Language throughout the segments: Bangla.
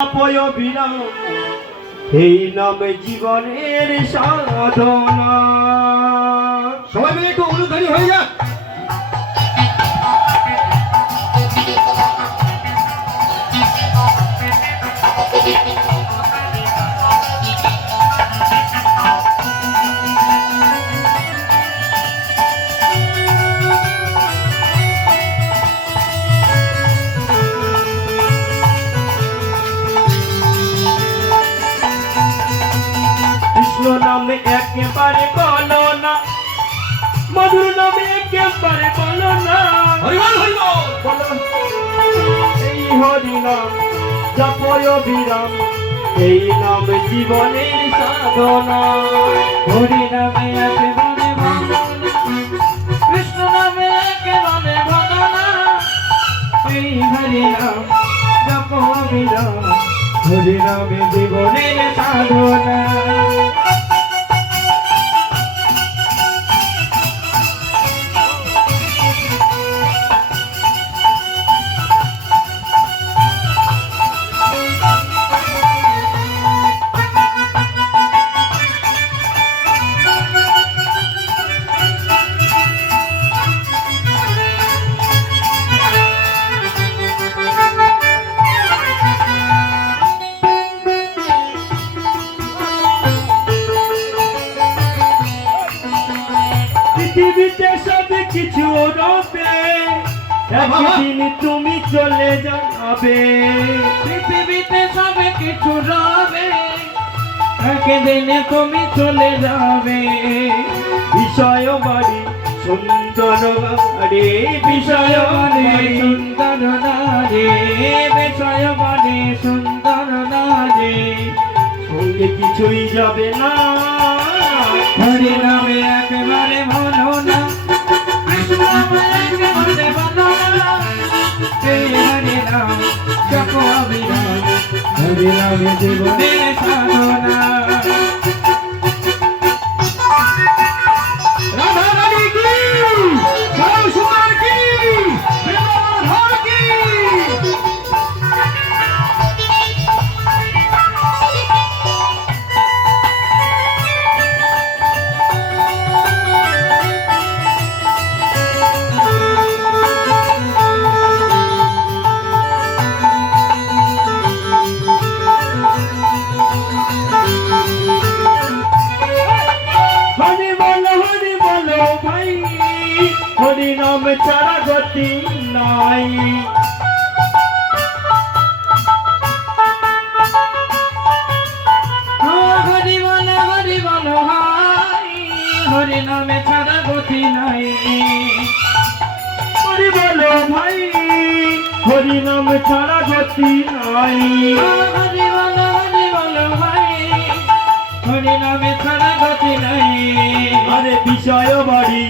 বিরাম এই নামে জীবনের সাধনা। সবাই মিলে একটু অনুধারী হয়ে যাক। কৃষ্ণ নামে একেবারে বলো না, মধুর নামে একেবারে বলো না। হরিবল হরিবল বলো এই হরি নাম জপয় বিরাম এই নাম জীবনের সাধনা। হরি নামে একেবারে ভালো না, কৃষ্ণ নামে একেবারে ভালো না। এই হরি নাম জপ অবিরাম, হরি নামে জীবনের সাধনা। পৃথিবীতে সব কিছু রবে, একদিন তুমি চলে যাবে। পৃথিবীতে সব কিছু রবে, একদিনে তুমি চলে যাবে। বিষয় বাড়ি সুন্দর বাড়ি, বিষয় বিষয় বাড়ি সুন্দর নারী, বিষয় মানে সুন্দর নারী। সঙ্গে কিছুই যাবে না। হরি নামে একেবারে ভালো না, কৃষ্ণ নামে একেবারে ভালো না। এই হরি নাম জপ অবিরাম, হরি নামে জীবনের সাধনা। রাধা রানী কি, শ্যাম সুন্দর কি, রাধা কি। হরি বলো ভাই, হরি নাম ছাড়া গতি নাই। হরি বল ভাই, হরি নামে ছাড়া গতি নাই। হরি বলো ভাই, হরি নাম ছাড়া গতি নাই। হরি বল ভাই, হরি নামে ছাড়া গতি নাই। আরে বিষয় বাড়ি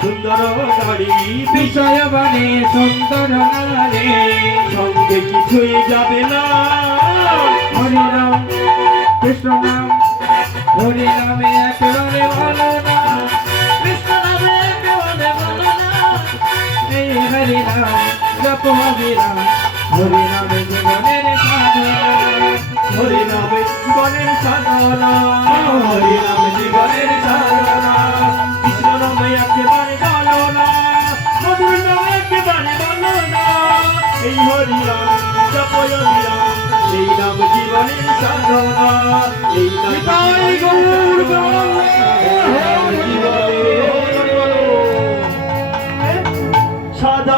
সুন্দর গাড়ি, বিষয় বাণী সুন্দর নারী। সঙ্গে কিছুই যাবে না। হরি নাম কৃষ্ণ নাম, হরি নামে একেবারে ভালো না, কৃষ্ণ নামে একেবারে ভালো না। এই হরি নাম জপ অবিরাম, হরি নামে জীবনের সাধনা। হরি নামে জীবনের সাধনা, হরি নাম জীবনের সাধনা। কৃষ্ণ নামে একেবারে বলো না, মধুর নামে একেবারে বলো না। এই হরি নাম জপয় বিরাম এই নাম জীবনের সাধনা। এই নাম নিতাই গৌর গৌর জীবনের সাধনা।